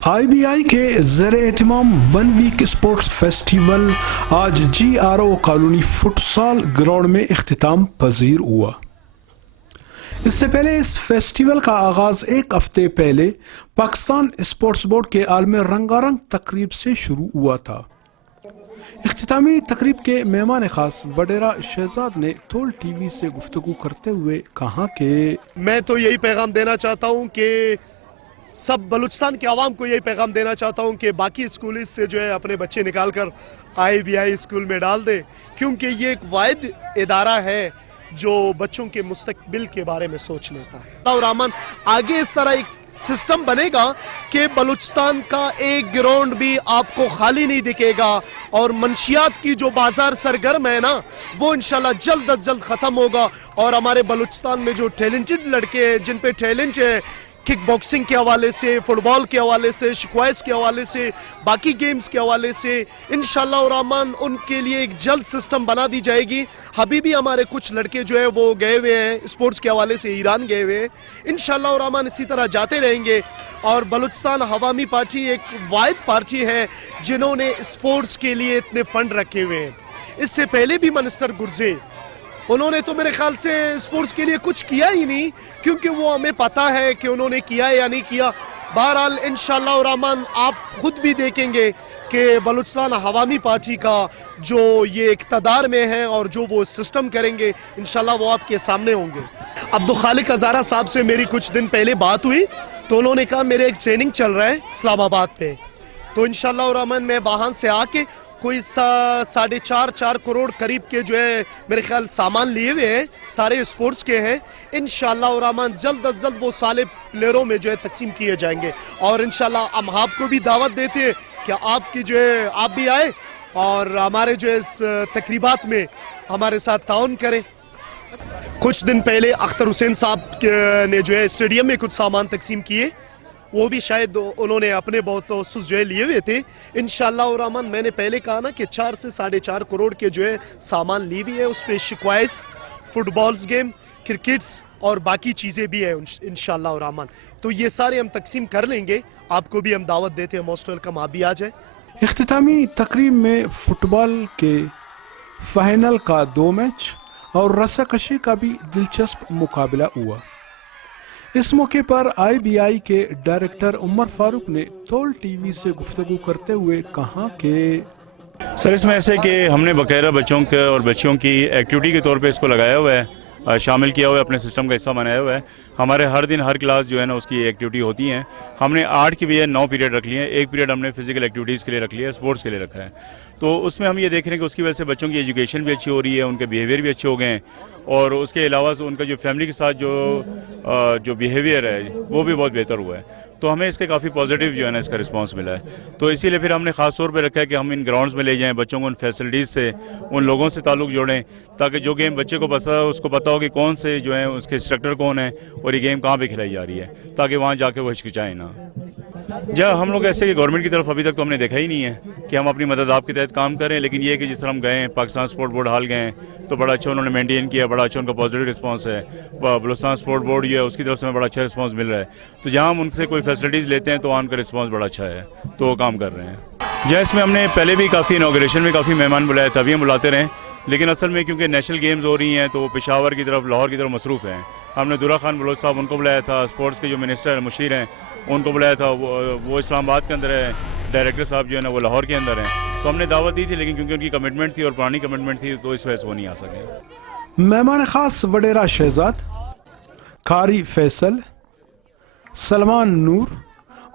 IBI के ज़ेर-ए-एहतिमाम one week sports festival आज GRO colony futsal ground में इख्तिताम पजीर हुआ। इससे पहले इस फेस्टिवल का आगाज़ एक हफ्ते पहले पाकिस्तान स्पोर्ट्स बोर्ड के आलमी रंगारंग तकरीब से शुरू हुआ था। इख्तितामी तकरीब के मेहमान खास वडेरा शहजाद ने तोल TV से गुफ्तगू करते हुए कहा कि मैं तो यही पैगाम देना चाहता हूँ कि सब बलूचिस्तान के आवाम को यही पैगाम देना चाहता हूँ कि बाकी स्कूल से जो है अपने बच्चे निकाल कर IBI स्कूल में डाल दें, क्योंकि ये एक वाहिद इदारा है जो बच्चों के मुस्तकबिल के बारे में सोच लेता है। और अमन आगे इस तरह एक सिस्टम बनेगा कि बलूचिस्तान का एक ग्राउंड भी आपको खाली नहीं दिखेगा और मंशियात की जो बाजार सरगर्म है ना, वो इंशाल्लाह जल्द अज जल्द ख़त्म होगा। और हमारे बलूचिस्तान में जो टैलेंटेड लड़के हैं, जिन पे टैलेंट है, किक बॉक्सिंग के हवाले से, फुटबॉल के हवाले से, शिक्वाइस के हवाले से, बाकी गेम्स के हवाले से, इंशाल्लाह और रहमान उनके लिए एक जल्द सिस्टम बना दी जाएगी। अभी भी हमारे कुछ लड़के जो है वो गए हुए हैं स्पोर्ट्स के हवाले से, ईरान गए हुए हैं। इंशाल्लाह और रहमान इसी तरह जाते रहेंगे। और बलूचिस्तान अवामी पार्टी एक वाहिद पार्टी है जिन्होंने स्पोर्ट्स के लिए इतने फंड रखे हुए हैं। इससे पहले भी मिनिस्टर गुर्जे, उन्होंने तो मेरे ख्याल से स्पोर्ट्स के लिए कुछ किया ही नहीं, क्योंकि वो हमें पता है कि उन्होंने किया या नहीं किया। बहरहाल इंशाल्लाह और रहमान आप खुद भी देखेंगे कि बलूचिस्तान अवामी पार्टी का जो ये इक़्तिदार में है और जो वो सिस्टम करेंगे, इंशाल्लाह वो आपके सामने होंगे। अब्दुल खालिक हज़ारा साहब से मेरी कुछ दिन पहले बात हुई तो उन्होंने कहा मेरे एक ट्रेनिंग चल रहा है इस्लामाबाद पे, तो इंशाल्लाह और रहमान मैं वहाँ से आके कोई 4.5 करोड़ करीब के जो है मेरे ख्याल सामान लिए हुए हैं, सारे स्पोर्ट्स के हैं। इंशाल्लाह और रहमान जल्द अज जल्द वो साले प्लेयरों में जो है तकसीम किए जाएंगे। और इंशाल्लाह हम आपको भी दावत देते हैं कि आपकी जो है आप भी आए और हमारे जो है इस तकरीबात में हमारे साथ ताउन करें। कुछ दिन पहले अख्तर हुसैन साहब ने जो है स्टेडियम में कुछ सामान तकसीम किए, वो भी शायद उन्होंने अपने बहुत जो है लिए हुए थे। इंशाल्लाह और रहमान मैंने पहले कहा ना कि 4 से 4.5 करोड़ के जो है सामान ली हुई है, उस पर शिक्वाइस, फुटबॉल्स गेम, क्रिकेट्स और बाकी चीज़ें भी है इंशाल्लाह और रहमान। तो ये सारे हम तकसीम कर लेंगे। आपको भी हम दावत देते हैं, मोस्ट वेलकम, आप भी आ जाए। इख्तितामी तकरीब में फुटबॉल के फाइनल का 2 मैच और रस्साकशी का भी दिलचस्प मुकाबला हुआ। इस मौके पर IBI के डायरेक्टर उमर फारूक ने तोल TV से गुफ्तगू करते हुए कहा कि सर इसमें ऐसे कि हमने बकायदा बच्चों के और बच्चियों की एक्टिविटी के तौर पे इसको लगाया हुआ है, शामिल किया हुआ है, अपने सिस्टम का हिस्सा बनाया हुआ है। हमारे हर दिन हर क्लास जो है ना उसकी एक्टिविटी होती हैं। हमने 8 की बजाय 9 पीरियड रख लिए हैं। एक पीरियड हमने फिजिकल एक्टिविटीज़ के लिए रख लिया है, स्पोर्ट्स के लिए रखा है। तो उसमें हम ये देख रहे हैं कि उसकी वजह से बच्चों की एजुकेशन भी अच्छी हो रही है, उनके बिहेवियर भी अच्छे हो गए हैं और उसके अलावा उनका जो फैमिली के साथ जो बिहेवियर है वो भी बहुत बेहतर हुआ है। तो हमें इसके काफ़ी पॉजिटिव जो है ना इसका रिस्पांस मिला है। तो इसीलिए फिर हमने ख़ास तौर पे रखा है कि हम इन ग्राउंड्स में ले जाएं, बच्चों को उन फैसिलिटीज़ से, उन लोगों से ताल्लुक़ जोड़ें, ताकि जो गेम बच्चे को पता हो उसको पता हो कि कौन से जो है उसके इंस्ट्रक्टर कौन है और ये गेम कहाँ पे खिलाई जा रही है, ताकि वहाँ जाके वो हिचकिचाएँ ना। जब हम लोग ऐसे कि गवर्नमेंट की तरफ अभी तक तो हमने देखा ही नहीं है कि हम अपनी मदद आपके तहत काम करें, लेकिन ये है कि जिस तरह हम गए हैं पाकिस्तान स्पोर्ट बोर्ड हाल गए हैं तो बड़ा अच्छा उन्होंने मेंटेन किया, बड़ा अच्छा उनका पॉजिटिव रिस्पांस है। बलूचिस्तान स्पोर्ट बोर्ड जो है उसकी तरफ से हमें बड़ा अच्छा रिस्पांस मिल रहा है। तो जहाँ हम उनसे कोई फैसिलिटीज़ लेते हैं तो वहाँ उनका रिस्पांस बड़ा अच्छा है, तो वो काम कर रहे हैं। जैसे इसमें हमने पहले भी काफ़ी इनॉग्रेशन में काफ़ी मेहमान बुलाए, तभी हम बुलाते रहें, लेकिन असल में क्योंकि नेशनल गेम्स हो रही हैं तो वो पेशावर की तरफ, लाहौर की तरफ मसरूफ़ हैं। हमने दुरा खान बलोच साहब उनको बुलाया था, स्पोर्ट्स के जो मिनिस्टर मुशीर हैं उनको बुलाया था, वो इस्लामाबाद के अंदर है, डायरेक्टर साहब जो है ना वो लाहौर के अंदर हैं। तो हमने दावत दी थी, लेकिन क्योंकि उनकी कमिटमेंट थी और पुरानी कमिटमेंट थी तो इस वजह से वो नहीं आ सके। मेहमान खास वडेरा शहजाद, कारी फैसल, सलमान नूर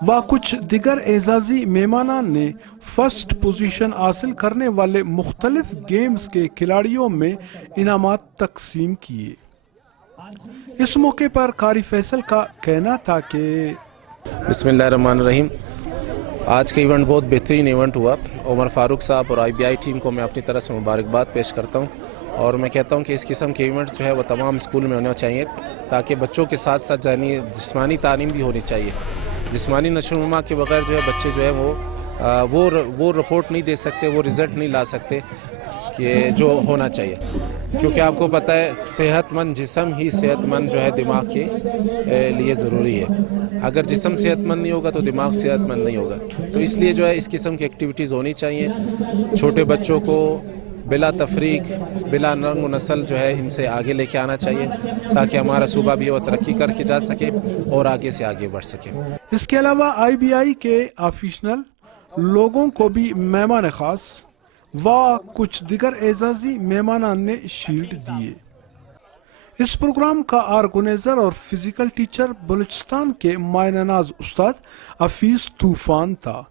व कुछ दिगर एजाजी मेहमानान ने फर्स्ट पोजीशन हासिल करने वाले मुख्तलिफ गेम्स के खिलाड़ियों में इनामात तकसीम किए। इस मौके पर कारी फैसल का कहना था कि बिस्मिल्लाहिर्रहमानिर्रहीम, आज का इवेंट बहुत बेहतरीन इवेंट हुआ। उमर फारूक साहब और IBI टीम को मैं अपनी तरफ से मुबारकबाद पेश करता हूँ और मैं कहता हूँ कि इस किस्म के इवेंट्स जो है वो तमाम स्कूल में होना चाहिए, ताकि बच्चों के साथ साथ जिस्मानी तालीम भी होनी चाहिए। जिस्मानी नशोनुमा के बगैर जो है बच्चे जो है वो रिपोर्ट नहीं दे सकते, वो रिज़ल्ट नहीं ला सकते कि जो होना चाहिए, क्योंकि आपको पता है सेहतमंद जिस्म ही सेहतमंद जो है दिमाग के लिए ज़रूरी है। اگر جسم صحت مند نہیں ہوگا تو دماغ صحت مند نہیں ہوگا. تو اس لیے جو ہے اس قسم کی ایکٹیویٹیز ہونی چاہیے. چھوٹے بچوں کو بلا تفریق بلا رنگ و نسل جو ہے ان سے آگے لے کے آنا چاہیے تاکہ ہمارا صوبہ بھی وہ ترقی کر کے جا سکے اور آگے سے آگے بڑھ سکے. اس کے علاوہ IBI کے آفیشنل لوگوں کو بھی مہمان خاص و کچھ دیگر اعزازی مہمانان نے شیلڈ دیے. اس پروگرام کا آرگنائزر اور فزیکل ٹیچر بلوچستان کے مائنہ ناز استاد حفیظ طوفان تھا.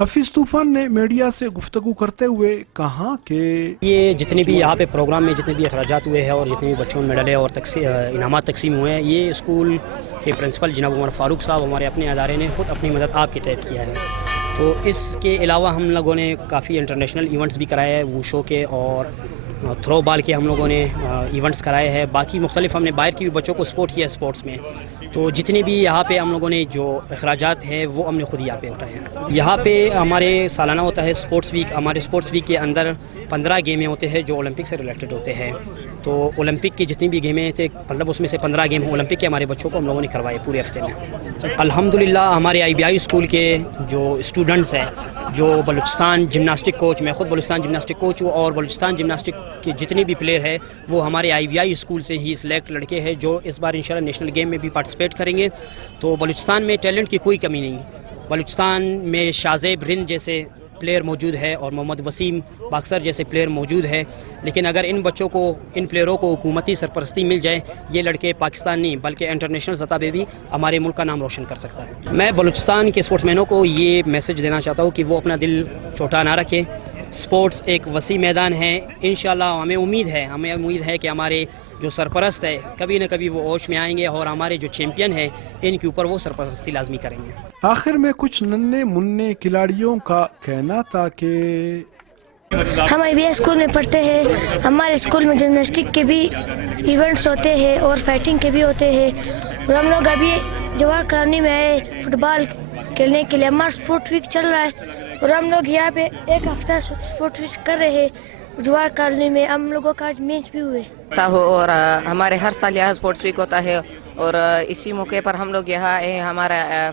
حفیظ طوفان نے میڈیا سے گفتگو کرتے ہوئے کہا کہ یہ جتنے بھی یہاں پہ پروگرام میں جتنے بھی اخراجات ہوئے ہیں اور جتنے بھی بچوں میں میڈل اور انعامات تقسیم ہوئے ہیں، یہ اسکول کے پرنسپل جناب عمر فاروق صاحب ہمارے اپنے ادارے نے خود اپنی مدد آپ کے تحت کیا ہے. تو اس کے علاوہ ہم لوگوں نے کافی انٹرنیشنل ایونٹس بھی کرائے ہیں، ووشو کے اور تھرو بال کے ہم لوگوں نے ایونٹس کرائے ہیں. باقی مختلف ہم نے باہر کی بھی بچوں کو سپورٹ کیا اسپورٹس میں. تو جتنے بھی یہاں پہ ہم لوگوں نے جو اخراجات ہیں وہ ہم نے خود یہاں پہ اٹھائے ہیں. یہاں پہ ہمارے سالانہ ہوتا ہے اسپورٹس ویک. ہمارے اسپورٹس ویک کے اندر 15 گیمیں ہوتے ہیں جو اولمپک سے ریلیٹڈ ہوتے ہیں. تو اولمپک کی جتنی بھی گیمیں تھے مطلب اس میں سے 15 گیم اولمپک کے ہمارے بچوں کو ہم لوگوں نے کروائے پورے ہفتے میں. الحمدللہ ہمارے IBI اسکول کے جو اسٹوڈنٹس ہیں، جو بلوچستان جمناسٹک کوچ، میں خود بلوچستان جمناسٹک کوچ ہوں، اور بلوچستان جمناسٹک کے جتنے بھی پلیئر ہیں وہ ہمارے IBI اسکول سے ہی سلیکٹ لڑکے ہیں جو اس بار انشاءاللہ نیشنل گیم میں بھی پارٹیسپیٹ کریں گے. تو بلوچستان میں ٹیلنٹ کی کوئی کمی نہیں. بلوچستان میں شازیب رند جیسے پلیئر موجود ہے اور محمد وسیم باکسر جیسے پلیئر موجود ہے. لیکن اگر ان بچوں کو، ان پلیئروں کو حکومتی سرپرستی مل جائے، یہ لڑکے پاکستان نہیں بلکہ انٹرنیشنل سطح پہ بھی ہمارے ملک کا نام روشن کر سکتا ہے. میں بلوچستان کے اسپورٹس مینوں کو یہ میسج دینا چاہتا ہوں کہ وہ اپنا دل چھوٹا نہ رکھیں. اسپورٹس ایک وسیع میدان ہے. انشاءاللہ ہمیں امید ہے کہ ہمارے جو سرپرست ہے کبھی نہ کبھی وہ ہوش میں آئیں گے اور ہمارے جو چیمپئن ہیں ان کے اوپر وہ سرپرستی لازمی کریں گے. آخر میں کچھ ننھے منھے کھلاڑیوں کا کہنا تھا کہ ہم IBI اسکول میں پڑھتے ہیں. ہمارے اسکول میں جمناسٹک کے بھی ایونٹس ہوتے ہیں اور فائٹنگ کے بھی ہوتے ہیں. اور ہم لوگ ابھی جواہر کالونی میں آئے فٹ بال کھیلنے کے لیے. ہمارا اسپورٹ ویک چل رہا ہے اور ہم لوگ یہاں پہ ایک ہفتہ اسپورٹ ویک کر رہے ہیں. جواہر کالونی میں ہم لوگوں کا آج میچ بھی ہوئے. اور ہمارے ہر سال یہاں اسپورٹس ویک ہوتا ہے اور اسی موقع پر ہم لوگ یہاں ہمارا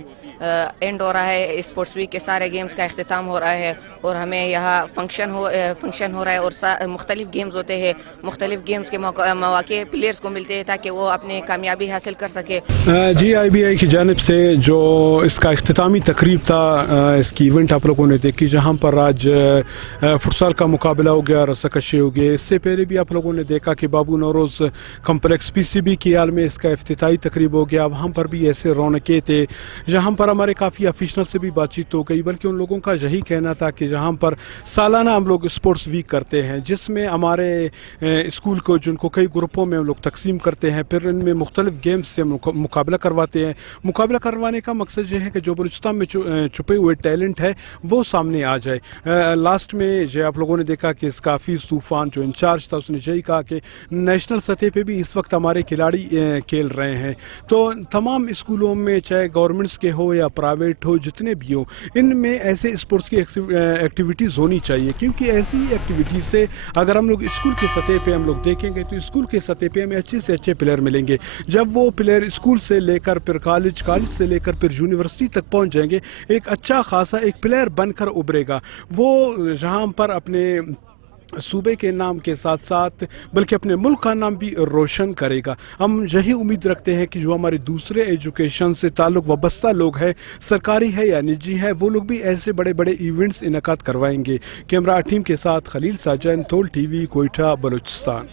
اینڈ ہو رہا ہے. اسپورٹس ویک کے سارے گیمز کا اختتام ہو رہا ہے اور ہمیں یہاں فنکشن ہو رہا ہے اور مختلف گیمز ہوتے ہیں. مختلف گیمز کے مواقع پلیئرز کو ملتے ہیں تاکہ وہ اپنے کامیابی حاصل کر سکے. جی IBI کی جانب سے جو اس کا اختتامی تقریب تھا، اس کی ایونٹ آپ لوگوں نے دیکھی جہاں پر آج فٹسال کا مقابلہ ہو گیا، رسہ کشی ہو گئی. اس سے پہلے بھی آپ لوگوں نے دیکھا کہ بابو نوروز کمپلیکس PCB کی حال میں اس کا افتتاحی تقریب ہو گیا. وہاں پر بھی ایسے رونقیں تھے جہاں پر ہمارے کافی افیشنل سے بھی بات چیت ہو گئی. بلکہ ان لوگوں کا یہی کہنا تھا کہ جہاں پر سالانہ ہم لوگ اسپورٹس ویک کرتے ہیں جس میں ہمارے اسکول کو جن کو کئی گروپوں میں ہم لوگ تقسیم کرتے ہیں، پھر ان میں مختلف گیمز سے مقابلہ کرواتے ہیں. مقابلہ کروانے کا مقصد یہ ہے کہ جو بلوچستان میں چھپے ہوئے ٹیلنٹ ہے وہ سامنے آ جائے. لاسٹ میں جو آپ لوگوں نے دیکھا کہ اس کا حفیظ طوفان جو انچارج تھا اس نے یہی کہا کہ نیشنل سطح پہ بھی اس وقت ہمارے کھلاڑی کھیل رہے ہیں. تو تمام اسکولوں میں چاہے گورنمنٹس کے ہو یا پرائیویٹ ہو، جتنے بھی ہوں، ان میں ایسے اسپورٹس کی ایکٹیویٹیز ہونی چاہیے. کیونکہ ایسی ایکٹیویٹیز سے اگر ہم لوگ اسکول کے سطح پہ ہم لوگ دیکھیں گے تو اسکول کے سطح پہ ہمیں اچھے سے اچھے پلیئر ملیں گے. جب وہ پلیئر اسکول سے لے کر پھر کالج سے لے کر پھر یونیورسٹی تک پہنچ جائیں گے، ایک اچھا خاصا ایک پلیئر بن کر ابھرے گا. وہ جہاں پر اپنے صوبے کے نام کے ساتھ ساتھ بلکہ اپنے ملک کا نام بھی روشن کرے گا. ہم یہی امید رکھتے ہیں کہ جو ہمارے دوسرے ایجوکیشن سے تعلق وابستہ لوگ ہیں، سرکاری ہے یا نجی ہے، وہ لوگ بھی ایسے بڑے بڑے ایونٹس انعقاد کروائیں گے. کیمرہ ٹیم کے ساتھ خلیل ساجن، تھول TV، کوئٹہ، بلوچستان.